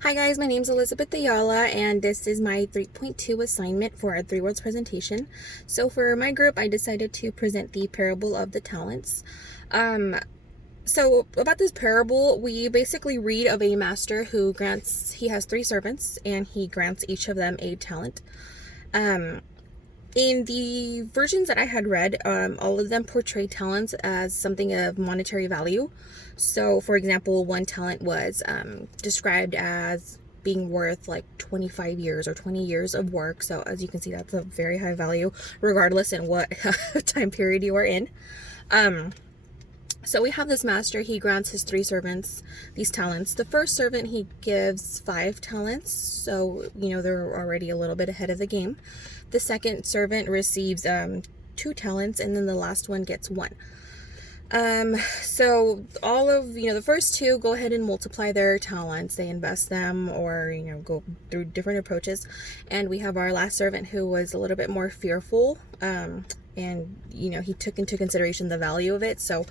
Hi guys, my name is Elizabeth Ayala and this is my 3.2 assignment for a 3 words presentation. So for my group, I decided to present the parable of the talents. So about this parable, we basically read of a master who he has 3 servants and he grants each of them a talent. In the versions that I had read, all of them portray talents as something of monetary value. So, for example, one talent was described as being worth like 25 years or 20 years of work. So, as you can see, that's a very high value, regardless in what time period you are in. So we have this master. He grants his 3 servants these talents. The first servant, he gives 5 talents. So, they're already a little bit ahead of the game. The second servant receives 2 talents, and then the last one gets 1. So all of, the first 2 go ahead and multiply their talents. They invest them or, go through different approaches. And we have our last servant who was a little bit more fearful. And, he took into consideration the value of it. So,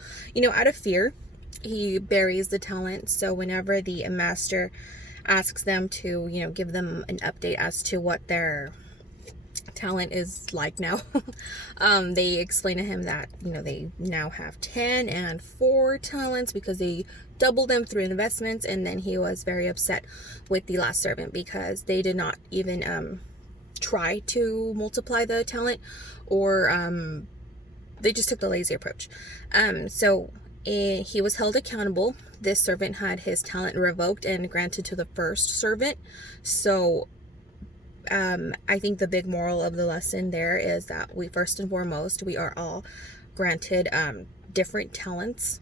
out of fear, he buries the talent. So whenever the master asks them to, give them an update as to what their talent is like now, they explain to him that, they now have 10 and 4 talents because they doubled them through investments. And then he was very upset with the last servant because they did not even try to multiply the talent, or they just took the lazy approach. So he was held accountable. This servant had his talent revoked and granted to the first servant. So I think the big moral of the lesson there is that we, first and foremost, we are all granted different talents.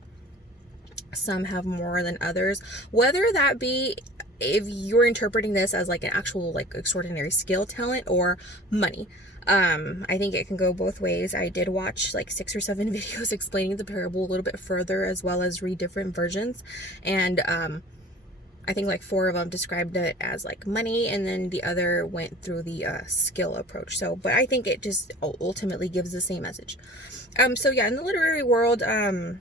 Some have more than others, whether that be if you're interpreting this as like an actual like extraordinary skill, talent, or money. I think it can go both ways. I did watch like 6 or 7 videos explaining the parable a little bit further, as well as read different versions, and I think like 4 of them described it as like money, and then the other went through the skill approach. So, but I think it just ultimately gives the same message. So yeah, in the literary world, I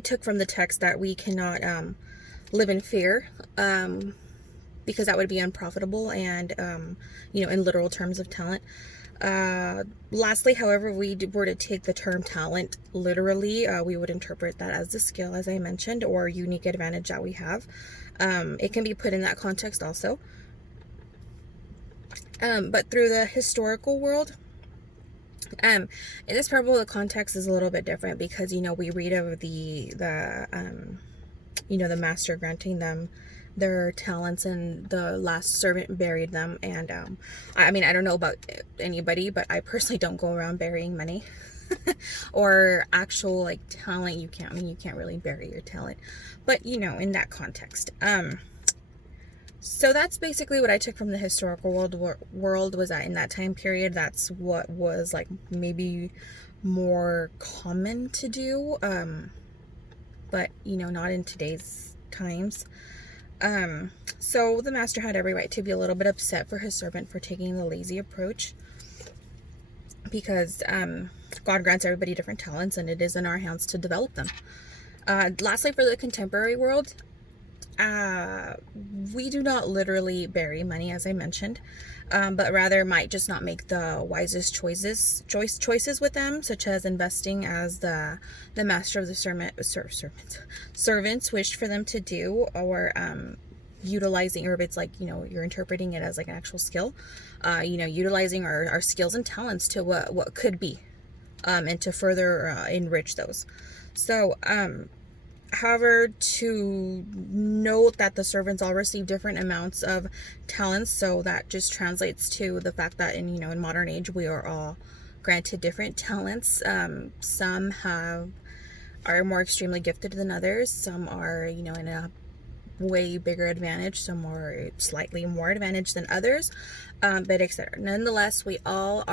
took from the text that we cannot live in fear, because that would be unprofitable and, in literal terms of talent. Lastly, however, we were to take the term talent literally, we would interpret that as the skill, as I mentioned, or unique advantage that we have. It can be put in that context also. But through the historical world, in this parable, the context is a little bit different because, we read of the master granting them their talents, and the last servant buried them. And I don't know about anybody, but I personally don't go around burying money or actual like talent. You can't really bury your talent, but in that context. So that's basically what I took from the historical world, was that in that time period, that's what was like maybe more common to do, but not in today's times. So the master had every right to be a little bit upset for his servant for taking the lazy approach, because God grants everybody different talents, and it is in our hands to develop them. Lastly, for the contemporary world, we do not literally bury money, as I mentioned, but rather might just not make the wisest choices with them, such as investing as the master of the servants wished for them to do, or utilizing, or if it's like you're interpreting it as like an actual skill, utilizing our skills and talents to what could be, and to further enrich those. So however, to note that the servants all receive different amounts of talents, so that just translates to the fact that in modern age we are all granted different talents. Some are more extremely gifted than others. Some are in a way bigger advantage. Some are slightly more advantage than others, but etc. Nonetheless, we all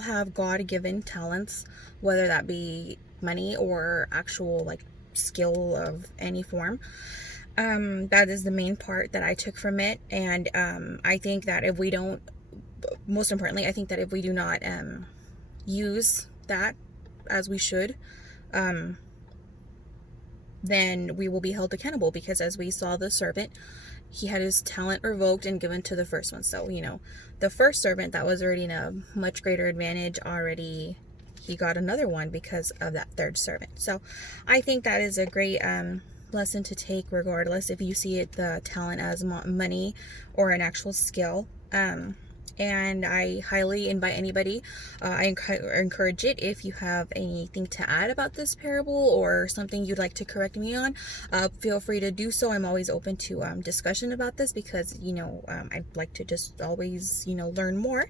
have God-given talents, whether that be money or actual like skill of any form. That is the main part that I took from it. And I think that if we don't, most importantly, I think that if we do not use that as we should, then we will be held accountable, because as we saw the servant, he had his talent revoked and given to the first one. So, the first servant that was already in a much greater advantage already, he got another one because of that third servant. So I think that is a great lesson to take, regardless if you see it, the talent as money or an actual skill. And I highly invite anybody, I encourage it, if you have anything to add about this parable or something you'd like to correct me on, feel free to do so. I'm always open to discussion about this, because I'd like to just always learn more.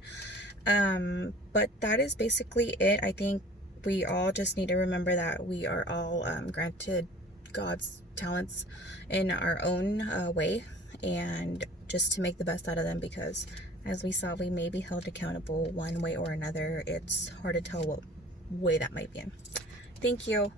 But that is basically it. I think we all just need to remember that we are all granted God's talents in our own way, and just to make the best out of them, because as we saw, we may be held accountable one way or another. It's hard to tell what way that might be in. Thank you.